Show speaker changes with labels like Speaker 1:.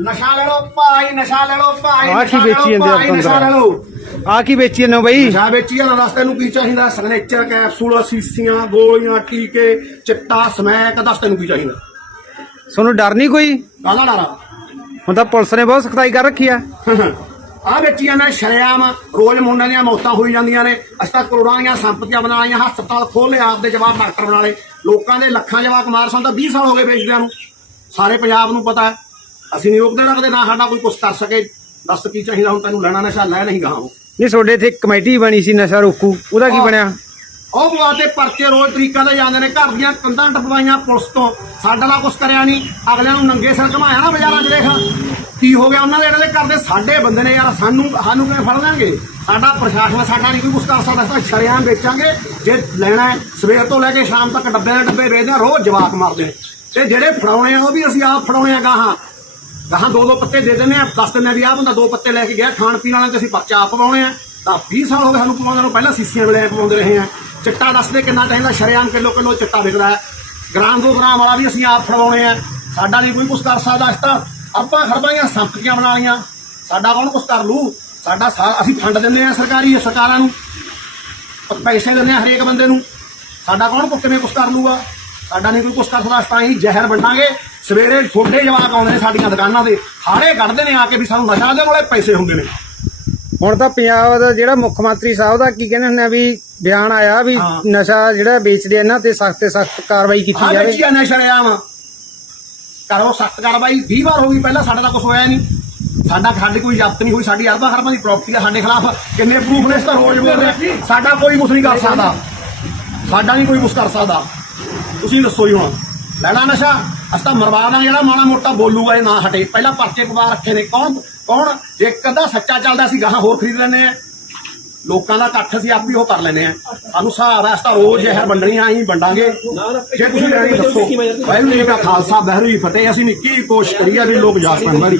Speaker 1: ਨਸ਼ਾ ਲੈ ਲਓ ਭਾਈ ਨਸ਼ਾ ਲੈ ਲਓ ਭਾਈ
Speaker 2: ਆਹ ਕੀ ਵੇਚੀ ਜਾਂਦੇ
Speaker 1: ਭਾਈ, ਨਸ਼ਾ ਲੈ
Speaker 2: ਆਪਾਂ
Speaker 1: ਲਓ।
Speaker 2: ਆ ਕੀ ਵੇਚੀ ਜਾਂਦੇ ਹੋ ਬਈ?
Speaker 1: ਨਸ਼ਾ ਵੇਚੀ ਜਾਂਦਾ ਦੱਸ ਤੈਨੂੰ ਕੀ ਚਾਹੀਦਾ? ਸਿਗਨੇਚਰ ਕੈਪਸੂਲ ਸੀਸੀਆਂ ਗੋਲੀਆਂ ਟੀਕੇ ਚਿੱਟਾ ਸਮੈਕ ਦੱਸ ਤੈਨੂੰ ਕੀ ਚਾਹੀਦਾ?
Speaker 2: ਤੁਹਾਨੂੰ ਡਰ ਨਹੀਂ ਕੋਈ?
Speaker 1: ਕਾਹਦਾ ਡਾਰਾ
Speaker 2: ਹੁਣ ਤਾਂ ਪੁਲਿਸ ਨੇ ਬਹੁਤ ਸਖਤਾਈ ਕਰ ਰੱਖੀ ਆ।
Speaker 1: ਆ ਵੇਚੀ ਜਾਂਦਾ ਸ਼ਰਿਆਮ ਰੋਜ਼ ਮੁੰਡਿਆਂ ਦੀਆਂ ਮੌਤਾਂ ਹੋਈ ਜਾਂਦੀਆਂ ਨੇ। ਅਸੀਂ ਤਾਂ ਕਰੋੜਾਂ ਦੀਆਂ ਸੰਪਤੀਆਂ ਬਣਾ ਲਈਆਂ ਹਸਪਤਾਲ ਖੋਲੇ ਆਪਦੇ ਜਵਾਬ ਡਾਕਟਰ ਬਣਾ ਲਏ। ਲੋਕਾਂ ਦੇ ਲੱਖਾਂ ਜਵਾਬ ਕੁਮਾਰ ਸਾਨੂੰ ਤਾਂ 20 ਸਾਲ ਹੋ ਗਏ ਵੇਚਦਿਆਂ ਨੂੰ। ਸਾਰੇ ਪੰਜਾਬ ਨੂੰ ਪਤਾ ਹੈ। ਅਸੀਂ ਨਹੀਂ ਰੋਕਦੇ ਰੱਖਦੇ ਨਾ ਸਾਡਾ ਕੋਈ ਕੁਛ ਕਰ ਸਕੇ। ਦੱਸ ਕੀ ਚਾਹੀਦਾ ਹੁਣ ਤੈਨੂੰ ਲੈਣਾ ਨਸ਼ਾ ਲੈ ਨਹੀਂ ਗਾ ਉਹ।
Speaker 2: ਨਹੀਂ ਤੁਹਾਡੇ ਇੱਥੇ ਕਮੇਟੀ ਬਣੀ ਸੀ ਨਸ਼ਾ ਰੋਕੂ। ਉਹਦਾ ਕੀ ਬਣਿਆ?
Speaker 1: ਉਹ ਬੁਆ ਤੇ ਪਰਚੇ ਰੋਜ਼ ਤਰੀਕਾਂ ਦੇ ਜਾਂਦੇ ਨੇ ਘਰ ਦੀਆਂ ਕੰਧਾਂ ਟਪਵਾਈਆਂ ਪੁਲਿਸ ਤੋਂ। ਸਾਡਾ ਨਾਲ ਕੁਛ ਕਰਿਆ ਨਹੀਂ। ਅਗਲਿਆਂ ਨੂੰ ਨੰਗੇ ਸਿਰ ਘਮਾਇਆ ਨਾ ਬਾਜ਼ਾਰਾਂ 'ਚ ਦੇਖ। ਕੀ ਹੋ ਗਿਆ? ਉਹਨਾਂ ਦੇ ਇਹਨਾਂ ਦੇ ਕਰਦੇ ਸਾਡੇ ਬੰਦੇ ਨੇ ਯਾਰ ਸਾਨੂੰ ਸਾਨੂੰ ਕਿਵੇਂ ਫੜ ਲੈਣਗੇ? ਸਾਡਾ ਪ੍ਰਸ਼ਾਸਨ ਸਾਡਾ ਨਹੀਂ ਕੋਈ ਕੁਛ ਕਰ ਸਕਦਾ। ਤਾਂ ਸ਼ਰੇਆਮ ਵੇਚਾਂਗੇ। ਜੇ ਲੈਣਾ ਸਵੇਰ ਤੋਂ ਲੈ ਕੇ ਸ਼ਾਮ ਤੱਕ ਡੱਬੇ ਦੇ ਡੱਬੇ ਵੇਚਦੇ ਆ ਰੋਜ਼ ਜਵਾਕ ਮਾਰਦੇ ਤੇ ਜਿਹੜੇ ਫੜਾਉਣੇ ਆ ਉਹ ਵੀ ਅਸੀਂ ਆਪ ਫੜਾਉਣੇ ਆ ਗਾਹਾਂ। ਗਾਹਾਂ ਦੋ ਦੋ ਪੱਤੇ ਦੇ ਦਿੰਦੇ ਆ, ਦੱਸ ਦਿੰਦੇ ਆ ਵੀ ਆਹ ਬੰਦਾ ਦੋ ਪੱਤੇ ਲੈ ਕੇ ਗਿਆ, ਖਾਣ ਪੀਣ ਵਾਲਿਆਂ ਤੇ ਅਸੀਂ ਪਰਚਾ ਆਪ ਪਵਾਉਣੇ ਆ। ਤਾਂ 20 ਸਾਲ ਹੋ ਗਏ ਸਾਨੂੰ ਪਵਾਉਂਦੇ ਨੂੰ, ਪਹਿਲਾਂ ਸੀਸੀਆਂ ਵੇਲੇ ਪਵਾਉਂਦੇ ਰਹੇ ਆ। ਚਿੱਟਾ ਦੱਸਦੇ ਕਿੰਨਾ ਟਾਈਮ ਦਾ, ਸ਼ਰੇਆਮ ਕਿਲੋ ਕਿਲੋ ਚਿੱਟਾ ਵਿਕਦਾ ਹੈ। ਗ੍ਰਾਮ ਦੋ ਗ੍ਰਾਮ ਵਾਲਾ ਵੀ ਅਸੀਂ ਆਪ ਫੜਵਾਉਣੇ ਆ। ਸਾਡਾ ਨਹੀਂ ਕੋਈ ਕੁਛ ਕਰ ਸਕਦਾ ਅਸੀਂ ਤਾਂ ਆਪਾਂ ਖੜਬਾਈਆਂ ਸੰਪਤੀਆਂ ਬਣਾ ਲੀਆਂ ਸਾਡਾ ਕੌਣ ਕੁਛ ਕਰ ਲੂ? ਸਾਡਾ ਸਾ- ਅਸੀਂ ਫੰਡ ਦਿੰਦੇ ਆ ਸਰਕਾਰੀ ਸਰਕਾਰਾਂ ਨੂੰ। ਪੈਸੇ ਦਿੰਦੇ ਆ ਹਰੇਕ ਬੰਦੇ ਨੂੰ। ਸਾਡਾ ਕੌਣ ਕੋ ਕਿਵੇਂ ਕੁਛ ਕਰ ਲੂਗਾ? ਸਾਡਾ ਨਹੀਂ ਕੋਈ ਕੁਛ ਕਰ ਸਕਦਾ ਅਸੀਂ ਤਾਂ ਹੀ ਜ਼ਹਿਰ ਵੰਡਾਂਗੇ। ਸਵੇਰੇ ਛੋਟੇ ਜਵਾਕ ਆਉਂਦੇ ਨੇ ਸਾਡੀਆਂ ਦੁਕਾਨਾਂ ਤੇ ਹਾੜੇ ਕੱਢਦੇ ਨੇ ਆ ਕੇ ਵੀ ਸਾਨੂੰ ਨਸ਼ਾ ਦੇ ਵਾਲੇ ਪੈਸੇ ਹੁੰਦੇ ਨੇ।
Speaker 2: ਹੁਣ ਤਾਂ ਪੰਜਾਬ ਦਾ ਜਿਹੜਾ ਮੁੱਖ ਮੰਤਰੀ ਸਾਹਿਬ ਦਾ ਕੀ ਕਹਿੰਦੇ ਹੁੰਦੇ ਆ ਵੀ ਬਿਆਨ ਆਇਆ ਵੀ
Speaker 1: ਹਾਂ।
Speaker 2: ਨਸ਼ਾ ਜਿਹੜਾ ਵੇਚਦੇ ਆ ਇਹਨਾਂ ਤੇ ਸਖਤ ਤੇ ਸਖਤ ਕਾਰਵਾਈ ਕੀਤੀ
Speaker 1: ਆ
Speaker 2: ਜਾਵੇ।
Speaker 1: ਵੇਚੀ ਜਾਂਦੇ ਸ਼ਰਿਆਮ। ਕਰੋ ਸਖਤ ਕਾਰਵਾਈ 20 ਵਾਰ ਹੋ ਗਈ ਪਹਿਲਾਂ ਸਾਡਾ ਤਾਂ ਕੁਝ ਹੋਇਆ ਨਹੀਂ। ਸਾਡਾ ਸਾਡੀ ਕੋਈ ਜ਼ਬਤ ਨਹੀਂ ਹੋਈ ਸਾਡੀ ਅਰਬਾਂ ਖਰਬਾਂ ਦੀ ਪ੍ਰਾਪਰਟੀ ਆ ਸਾਡੇ ਖਿਲਾਫ ਕਿੰਨੇ ਪ੍ਰੂਫ ਨੇ ਇਸ ਤਾਂ ਰੋਜ਼ ਬੋਲ ਰਹੇ। ਸਾਡਾ ਕੋਈ ਕੁਛ ਨਹੀਂ ਕਰ ਸਕਦਾ। ਸਾਡਾ ਨਹੀਂ ਕੋਈ ਕੁਛ ਕਰ ਸਕਦਾ। ਤੁਸੀਂ ਦੱਸੋ ਹੀ ਹੁਣ। ਲੈਣਾ ਨਸ਼ਾ। ਅਸੀਂ ਤਾਂ ਮਰਵਾ ਦਾਂਗੇ ਜਿਹੜਾ ਮਾੜਾ ਮੋਟਾ ਬੋਲੂਗਾ ਇਹ ਨਾ ਹਟੇ। ਪਹਿਲਾਂ ਪਰਚੇ ਪਵਾ ਰੱਖੇ ਨੇ। ਕੌਣ? ਕੌਣ? ਜੇ ਇੱਕ ਅੱਧਾ ਸੱਚਾ ਚੱਲਦਾ ਸੀ, ਗਾਹਾਂ ਹੋਰ ਖਰੀਦ ਲੈਂਦੇ ਆ। ਲੋਕਾਂ ਦਾ ਇਕੱਠ ਅਸੀਂ ਆਪ ਹੀ ਉਹ ਕਰ ਲੈਨੇ ਆ। ਸਾਨੂੰ ਹਿਸਾਬ ਹੈ ਅਸੀਂ ਤਾਂ ਰੋਜ਼ ਜ਼ਹਿਰ ਵੰਡਣੀਆਂ ਅਸੀਂ ਵੰਡਾਂਗੇ। ਜੇ ਤੁਸੀਂ ਲੈਣੀ ਦੱਸੋ, ਵਾਹਿਗੁਰੂ ਜੀ ਕਾ ਖਾਲਸਾ, ਵਾਹਿਗੁਰੂ ਜੀ ਫਤਿਹ। ਅਸੀਂ ਨਿੱਕੀ ਕੋਸ਼ਿਸ਼ ਕਰੀ ਆ ਵੀ ਲੋਕ ਜਾਗ ਪੈਣ ਵਾਲੀ